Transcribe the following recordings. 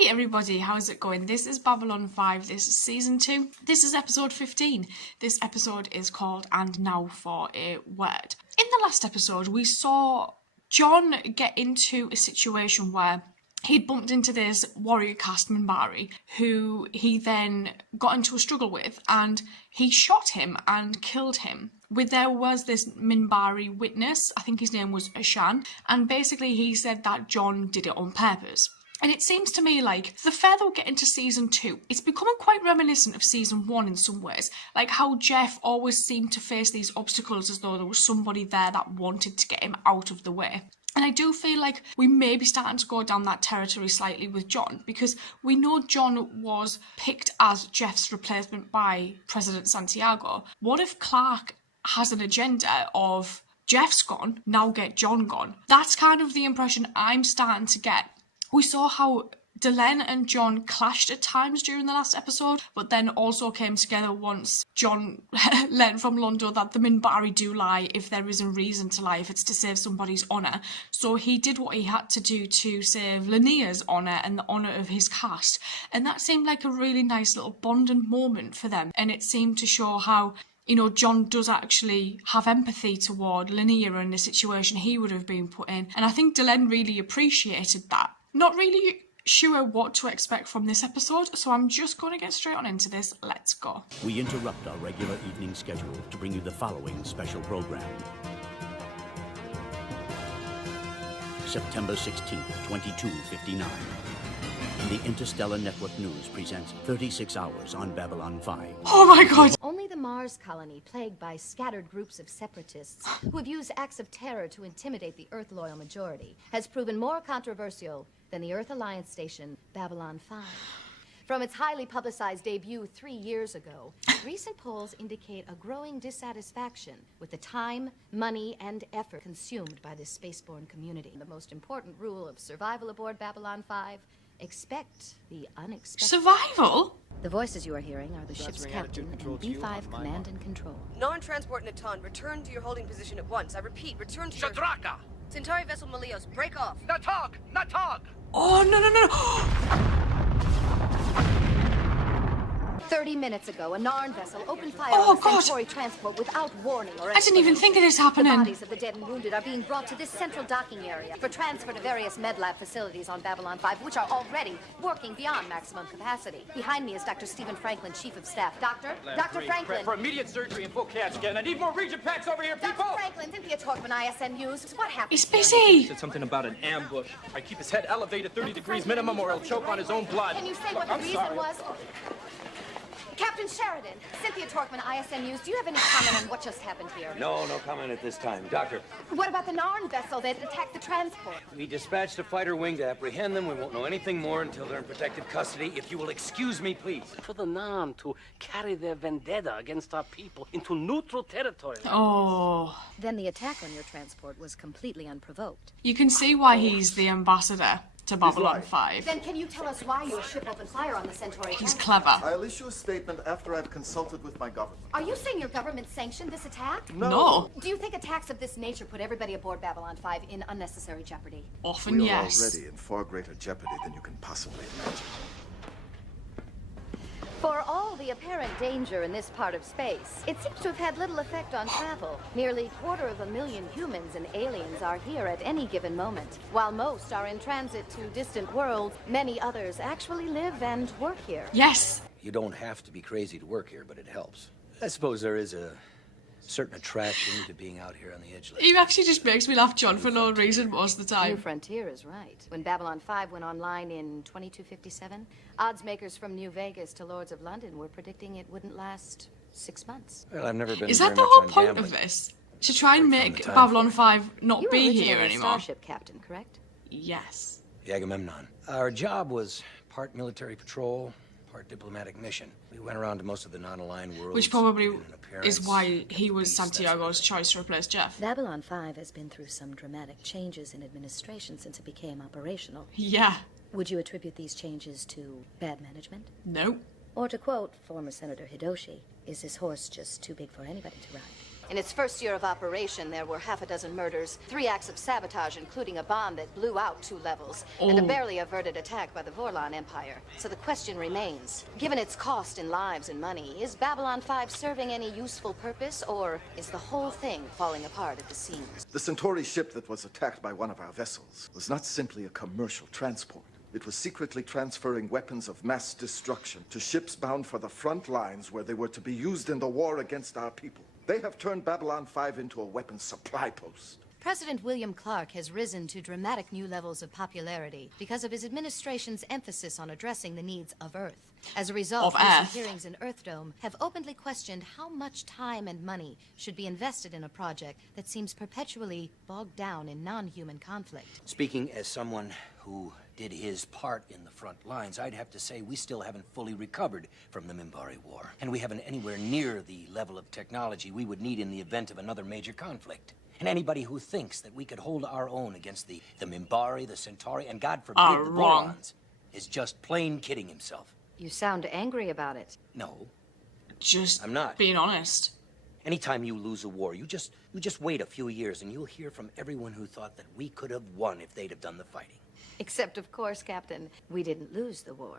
Hey everybody, how's it going? This is Babylon 5, this is season 2, this is episode 15. This episode is called And Now for a Word. In the last episode, we saw John get into a situation where he'd bumped into this warrior caste Minbari, who he then got into a struggle with, and he shot him and killed him. There was this Minbari witness, I think his name was Ashan, and basically he said that John did it on purpose. And it seems to me like the further we get into season 2, it's becoming quite reminiscent of season 1 in some ways. Like how Jeff always seemed to face these obstacles as though there was somebody there that wanted to get him out of the way. And I do feel like we may be starting to go down that territory slightly with John, because we know John was picked as Jeff's replacement by President Santiago. What if Clark has an agenda of Jeff's gone, now get John gone? That's kind of the impression I'm starting to get. We saw how Delenn and John clashed at times during the last episode, but then also came together once John learned from Londo that the Minbari do lie if there is a reason to lie, if it's to save somebody's honour. So he did what he had to do to save Lannia's honour and the honour of his caste. And that seemed like a really nice little bonding moment for them. And it seemed to show how, you know, John does actually have empathy toward Lannia and the situation he would have been put in. And I think Delenn really appreciated that. Not really sure what to expect from this episode, so I'm just going to get straight on into this. Let's go. We interrupt our regular evening schedule to bring you the following special program. September 16th, 2259. The Interstellar Network News presents 36 Hours on Babylon 5. Oh my god! Only the Mars colony, plagued by scattered groups of separatists who have used acts of terror to intimidate the Earth-loyal majority, has proven more controversial than the Earth Alliance station Babylon 5. From its highly publicized debut 3 years ago, recent polls indicate a growing dissatisfaction with the time, money, and effort consumed by this spaceborne community. The most important rule of survival aboard Babylon 5: expect the unexpected. Survival? The voices you are hearing are the ship's captain and B5 command and control. Non-transport Natan, return to your holding position at once. I repeat, return to Shadraka! Centauri vessel Malios, break off. Natog! Natog! Oh, no. 30 minutes ago, a Narn vessel opened fire Oh, on the God. Centauri transport without warning or I didn't even think of this happening. The bodies of the dead and wounded are being brought to this central docking area for transfer to various med lab facilities on Babylon 5, which are already working beyond maximum capacity. Behind me is Dr. Stephen Franklin, Chief of Staff. Dr. Franklin. For immediate surgery and full CAT scan. I need more region packs over here, people! Dr. Franklin, Cynthia Torkman, ISN News. What happened? He's here? busy. Said something about an ambush. I keep his head elevated 30 degrees minimum or he'll choke on his own blood. Can you say what Look, the I'm reason sorry. was? Captain Sheridan, Cynthia Torkman, ISN News. Do you have any comment on what just happened here? No comment at this time. Doctor, What about the Narn vessel that attacked the transport? we dispatched a fighter wing to apprehend them. We won't know anything more until they're in protective custody. If you will excuse me, please. For the Nam to carry their vendetta against our people into neutral territory. Oh. Then the attack on your transport was completely unprovoked. You can see why he's the ambassador to Babylon 5. Then can you tell us why your ship opened fire on the Centauri He's transport? clever. I'll issue a statement after I've consulted with my government. Are you saying your government sanctioned this attack? No. Do you think attacks of this nature put everybody aboard Babylon 5 in unnecessary jeopardy? Often, We are yes. already in far greater jeopardy than you can possibly imagine. For all the apparent danger in this part of space, it seems to have had little effect on travel. Nearly 250,000 humans and aliens are here at any given moment. While most are in transit to distant worlds, many others actually live and work here. Yes. You don't have to be crazy to work here, but it helps. I suppose there is a certain attraction to being out here on the edge. He actually just makes me laugh, John, for no reason most of the New time. Frontier is right. When Babylon 5 went online in 2257, odds makers from New Vegas to Lords of London were predicting it wouldn't last 6 months. Well, I've never been Is very that the much whole on point gambling. of this? To try and Right from make the time Babylon for- 5 not You were be originally here a anymore? Starship captain, correct? Yes. The Agamemnon. Our job was part military patrol, part diplomatic mission. We went around to most of the non-aligned worlds. Which probably did an appearance, is why he at was least, that's Santiago's what- choice to replace Jeff. Babylon 5 has been through some dramatic changes in administration since it became operational. Yeah. Would you attribute these changes to bad management? No. Or to quote former Senator Hidoshi, is this horse just too big for anybody to ride? In its first year of operation, there were half a dozen murders, 3 acts of sabotage, including a bomb that blew out 2 levels, and a barely averted attack by the Vorlon Empire. So the question remains, given its cost in lives and money, is Babylon 5 serving any useful purpose, or is the whole thing falling apart at the seams? The Centauri ship that was attacked by one of our vessels was not simply a commercial transport. It was secretly transferring weapons of mass destruction to ships bound for the front lines where they were to be used in the war against our people. They have turned Babylon 5 into a weapons supply post. President William Clark has risen to dramatic new levels of popularity because of his administration's emphasis on addressing the needs of Earth. As a result, recent hearings in Earthdome have openly questioned how much time and money should be invested in a project that seems perpetually bogged down in non-human conflict. Speaking as someone who did his part in the front lines, I'd have to say we still haven't fully recovered from the Minbari War. And we haven't anywhere near the level of technology we would need in the event of another major conflict. And anybody who thinks that we could hold our own against the Minbari, the Centauri, and God forbid the Vorlons is just plain kidding himself. You sound angry about it. No. Just I'm not. Being honest. Anytime you lose a war, you just wait a few years and you'll hear from everyone who thought that we could have won if they'd have done the fighting. Except, of course, Captain, we didn't lose the war.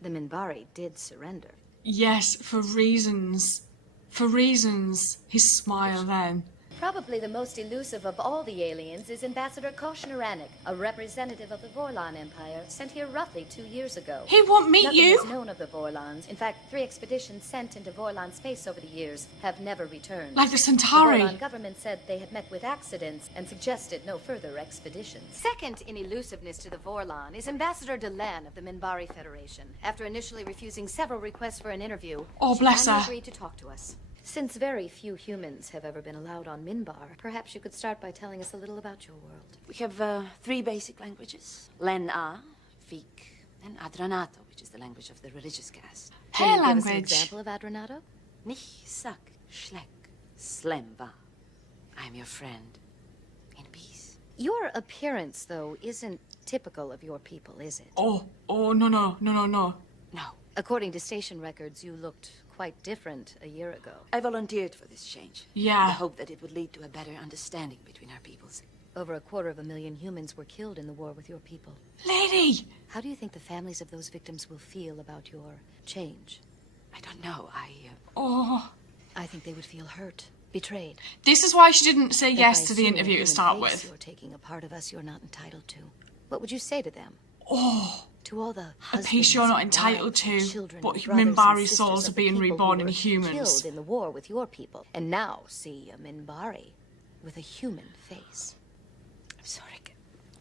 The Minbari did surrender. Yes, for reasons. For reasons. His smile then. Probably the most elusive of all the aliens is Ambassador Koshnaranik, a representative of the Vorlon Empire, sent here roughly 2 years ago. He won't meet Nothing you. is known of the Vorlons. In fact, 3 expeditions sent into Vorlon space over the years have never returned. Like the Centauri. The Vorlon government said they had met with accidents and suggested no further expeditions. Second in elusiveness to the Vorlon is Ambassador Delenn of the Minbari Federation. After initially refusing several requests for an interview, Oh, she bless finally her. agreed to talk to us. Since very few humans have ever been allowed on Minbar, perhaps you could start by telling us a little about your world. We have 3 basic languages. Len-A, Vik, and Adranato, which is the language of the religious caste. Her Can you give us an language. example of Adranato? Nich, Sak, Shlek, Slemva. I am your friend. In peace. Your appearance, though, isn't typical of your people, is it? Oh, no. No. According to station records, you looked quite different a year ago. I volunteered for this change. Yeah. In the hope that it would lead to a better understanding between our peoples. Over 250,000 humans were killed in the war with your people. Lady! How do you think the families of those victims will feel about your change? I don't know. I think they would feel hurt, betrayed. This is why she didn't say That yes by to the assuming interview to human start face, with. You're taking a part of us you're not entitled to. What would you say to them? To all the A piece you're husbands not and entitled wives to, and children but and brothers and Minbari sisters souls of are the being people reborn who in were humans. Killed in the war with your people, and now see a Minbari with a human face. I'm sorry.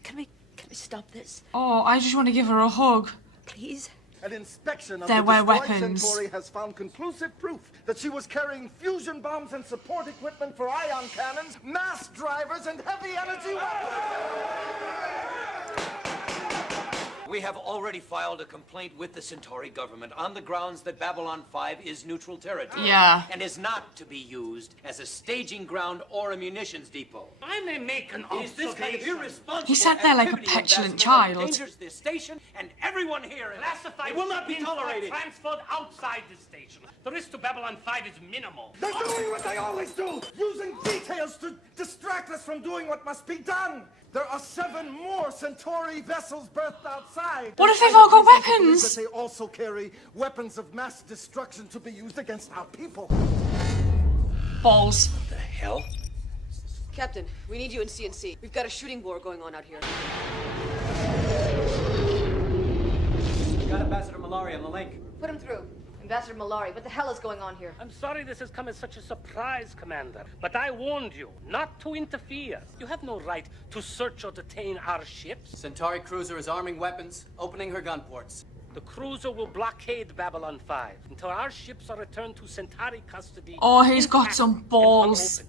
Can we stop this? Oh, I just want to give her a hug. Please? An inspection of There the were destroyed weapons. Centauri has found conclusive proof that she was carrying fusion bombs and support equipment for ion cannons, mass drivers, and heavy energy weapons. We have already filed a complaint with the Centauri government on the grounds that Babylon 5 is neutral territory. Yeah. And is not to be used as a staging ground or a munitions depot. I may make an It is this kind of irresponsible He sat there like a activity, petulant Ambassador, child. that endangers this station and everyone here. Classified It will not be info are tolerated. transferred outside the station. The risk to Babylon 5 is minimal. They're doing what they always do, using details to distract us from doing what must be done. There are 7 more Centauri vessels berthed outside. What if they've all got I have reason to believe weapons? that they also carry weapons of mass destruction to be used against our people. Balls. The hell? Captain, we need you in CNC. We've got a shooting war going on out here. We got Ambassador Malari on the link. Put him through. Ambassador Malari, what the hell is going on here? I'm sorry this has come as such a surprise, Commander. But I warned you not to interfere. You have no right to search or detain our ships. Centauri cruiser is arming weapons, opening her gun ports. The cruiser will blockade Babylon 5 until our ships are returned to Centauri custody. Oh, he's got intact some and balls. unopened.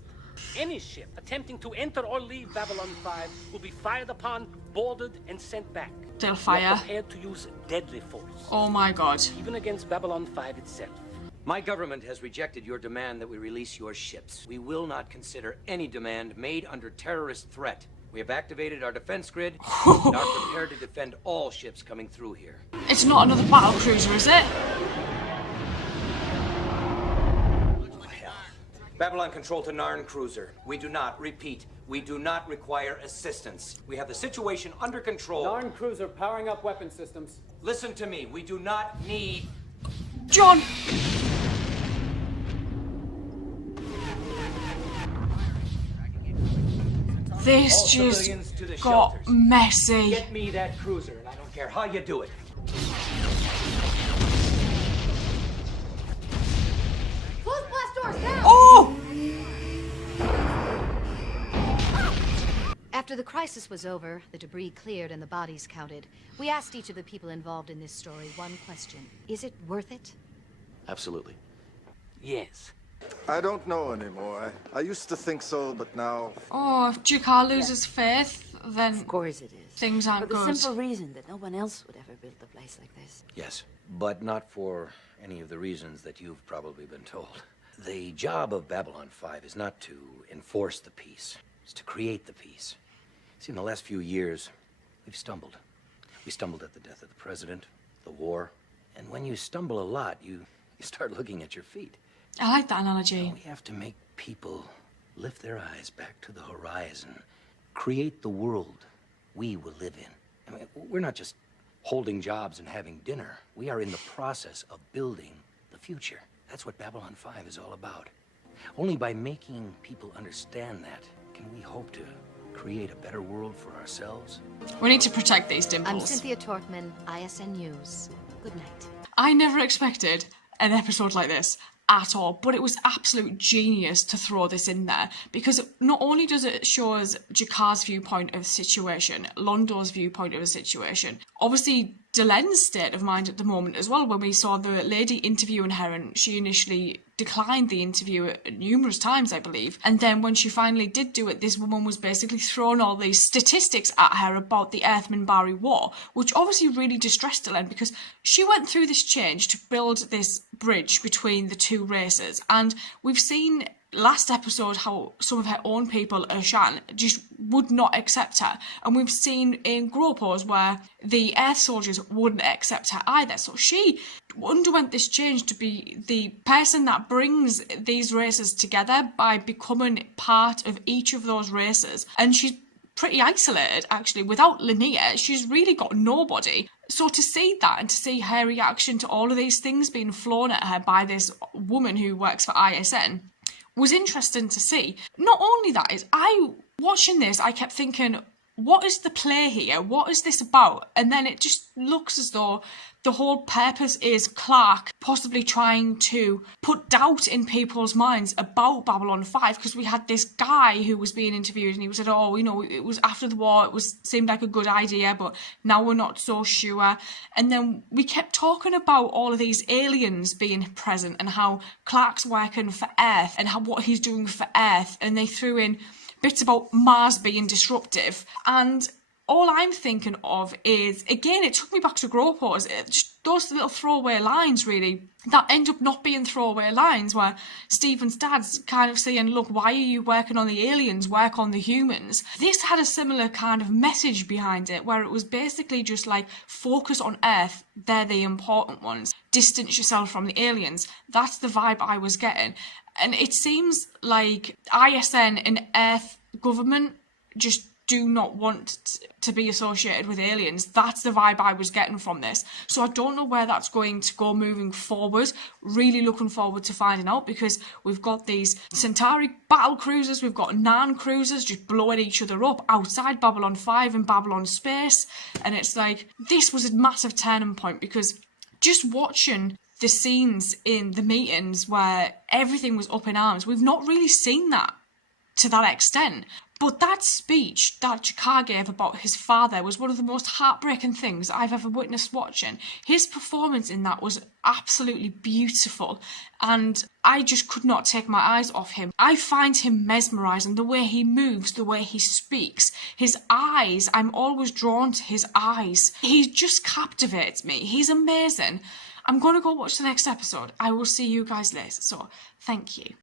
Any ship attempting to enter or leave Babylon 5 will be fired upon, boarded, and sent back. They'll We are fire. prepared to use deadly force, Oh my god. even against Babylon 5 itself. My government has rejected your demand that we release your ships. We will not consider any demand made under terrorist threat. We have activated our defense grid and are prepared to defend all ships coming through here. It's not another battle cruiser, is it? Babylon control to Narn cruiser. We do not, repeat, we do not require assistance. We have the situation under control. Narn cruiser powering up weapon systems. Listen to me, we do not need... John! This just got messy. Get me that cruiser, and I don't care how you do it. Close blast doors now! Oh! After the crisis was over, the debris cleared and the bodies counted, we asked each of the people involved in this story one question. Is it worth it? Absolutely. Yes. I don't know anymore. I used to think so, but now... Oh, if Jakar loses faith, then Of course it is. things aren't For the good. simple reason that no one else would ever build a place like this. Yes, but not for any of the reasons that you've probably been told. The job of Babylon 5 is not to enforce the peace. It's to create the peace. See, in the last few years, we've stumbled. We stumbled at the death of the president, the war, and when you stumble a lot, you start looking at your feet. I like that analogy. We have to make people lift their eyes back to the horizon, create the world we will live in. I mean, we're not just holding jobs and having dinner. We are in the process of building the future. That's what Babylon 5 is all about. Only by making people understand that can we hope to create a better world for ourselves. We need to protect these I'm dimples. Cynthia Torkman, ISN News. Good night. I never expected an episode like this at all, but it was absolute genius to throw this in there, because not only does it show us Jakar's viewpoint of the situation, Londo's viewpoint of the situation, obviously Delenn's state of mind at the moment as well. When we saw the lady interviewing her, and she initially declined the interview numerous times, I believe, and then when she finally did do it, this woman was basically throwing all these statistics at her about the Earth-Minbari War, which obviously really distressed Delenn, because she went through this change to build this bridge between the two races, and we've seen last episode how some of her own people, Urshan, just would not accept her, and we've seen in Gropos where the Earth soldiers wouldn't accept her either. So she underwent this change to be the person that brings these races together by becoming part of each of those races, and she's pretty isolated actually. Without Linnea, she's really got nobody. So to see that and to see her reaction to all of these things being flown at her by this woman who works for ISN was interesting to see. Not only that, is watching this, I kept thinking, what is the play here? What is this about? And then it just looks as though the whole purpose is Clark possibly trying to put doubt in people's minds about Babylon 5, because we had this guy who was being interviewed and he said, oh, you know, it was after the war, seemed like a good idea, but now we're not so sure. And then we kept talking about all of these aliens being present and how Clark's working for Earth and what he's doing for Earth, and they threw in bits about Mars being disruptive, and all I'm thinking of is, again, it took me back to Gropos, just those little throwaway lines, really, that end up not being throwaway lines, where Stephen's dad's kind of saying, look, why are you working on the aliens, work on the humans? This had a similar kind of message behind it, where it was basically just like, focus on Earth, they're the important ones, distance yourself from the aliens. That's the vibe I was getting. And it seems like ISN and Earth government just do not want to be associated with aliens. That's the vibe I was getting from this. So I don't know where that's going to go moving forward. Really looking forward to finding out, because we've got these Centauri battle cruisers, we've got Narn cruisers just blowing each other up outside Babylon 5 and Babylon space. And it's like, this was a massive turning point, because just watching the scenes in the meetings where everything was up in arms, we've not really seen that to that extent. But that speech that Jakar gave about his father was one of the most heartbreaking things I've ever witnessed watching. His performance in that was absolutely beautiful, and I just could not take my eyes off him. I find him mesmerising, the way he moves, the way he speaks, his eyes. I'm always drawn to his eyes. He just captivates me. He's amazing. I'm going to go watch the next episode. I will see you guys later, so thank you.